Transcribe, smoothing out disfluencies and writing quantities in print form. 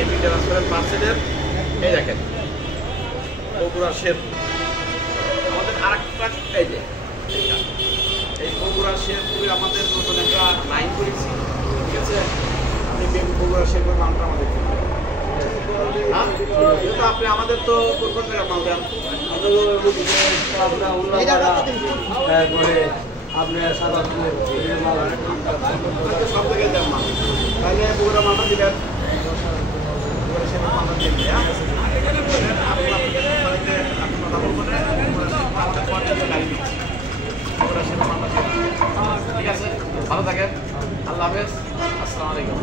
MP ট্রান্সফারের পার্সেলের এই দেখেন বগুড়া শেরপুর। আমাদের আরেকটা এই যে এই বগুড়া শেরপুরে আমাদের নতুন একটা লাইন করেছি, ঠিক আছে? আপনি বগুড়া শেরপুর মালটা আমাদের আপনি আমাদের তো মাল দেন, আপনার সাদা সব থেকে দেন মাল, তাহলে বগুড়া মালটা দিলেন, মালটা দিলেন। ঠিক আছে, ভালো থাকেন, আল্লাহ হাফেজ, আসসালামু আলাইকুম।